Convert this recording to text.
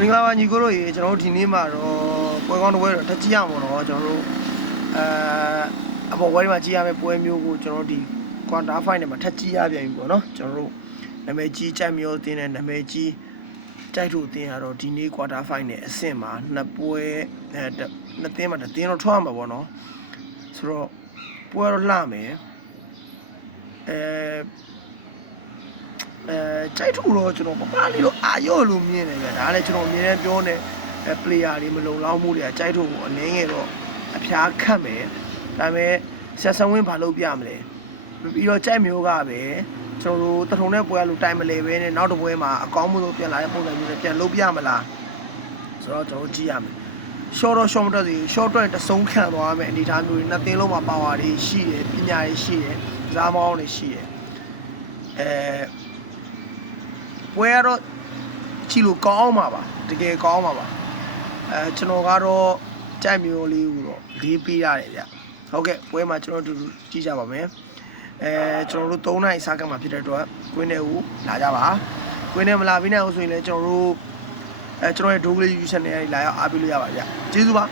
မင်္ဂလာပါညီကိုတို့ရေကျွန်တော်တို့ဒီနေ့မှာတော့ပွဲကောင်းတစ်ပွဲတော့တက်ကြည့်ရမှာတော့ကျွန်တော်တို့အပေါ်ဝဲတွေမှာကြည့်ရမယ့်ပွဲမျိုးကိုကျွန်တော်တို့ဒီ quarter final မှာထပ်ကြည့်ရပြန်ပြီပေါ့နော်ကျွန်တော်တို့နာမည်ကြီးကြိုက်မျိုးတင်းတဲ့နာမည်ကြီးကြိုက်ထုတ်တင်းရတော့ဒီနေ့ quarter final အဆင့်မှာနှစ်ပွဲနှစ်သင်းမှာတစ်သင်းတော့ထွက်ရမှာပေါ့နော်ဆိုတော့ပွဲတော့လှမယ်ကြိုက်ထုတ်တော့ကျွန်တော်ပပလေးတော့အာရော့လို့မြင်နေကြဒါလည်းကျွန်တော်အမြဲတမ်းပြောနေplayer တွေမလုံလောက်မှုတွေကကြိုက်ထုတ်ကိုအနေငယ်တော့အဖျားခတ်မယ်ဒါပေမဲ့ဆက်ဆံဝင်းဘာလုပ်ပြမလဲပြီးတော့ကြိုက်မျိုးကပဲကျွန်တော်တို့တထုံတဲ့ပွဲလို့တိုင်မလဲပဲနဲ့နောက်တစ်ပွဲမှာအကောင်းမှုလို့ပြန်လာတဲ့ပုံစံမျိုးနဲ့ပြန်လုပ်ပြမလားဆိုတော့ကျွန်တော်ကြည့်ရမယ် short တော့ short မတက်သေး short တော့တဆုံးခံသွားမယ်အနေထားမျိုးတွေနှစ်သင်းလုံးမှာ power တွေရှိတယ်ပညာတွေရှိတယ်ကစားမောင်းတွေရှိတယ်ပွဲကတော့ချီလို့ကောင်းမှာပါတကယ်ကောင်းမှာပါကျွန်တော်ကတော့ကြိုက်မျိုးလေးကိုတော့လေးပေးရတယ်ဗျဟုတ်ကဲ့ပွဲမှာကျွန်တော်တို့ကြည့်ကြပါမယ်ကျွန်တော်တို့3နိုင်စားကမှာဖြစ်တဲ့အတွက်ကွင်းထဲကိုလာကြပါကွင်းထဲမလာပြီးနိုင်အောင်ဆိုရင်လည်းကျွန်တော်တို့ကျွန်တော်ရဲ့ Douglas YouTube channel ကနေလာရောက်အားပေးလို့ရပါဗျကျေးဇူးပါ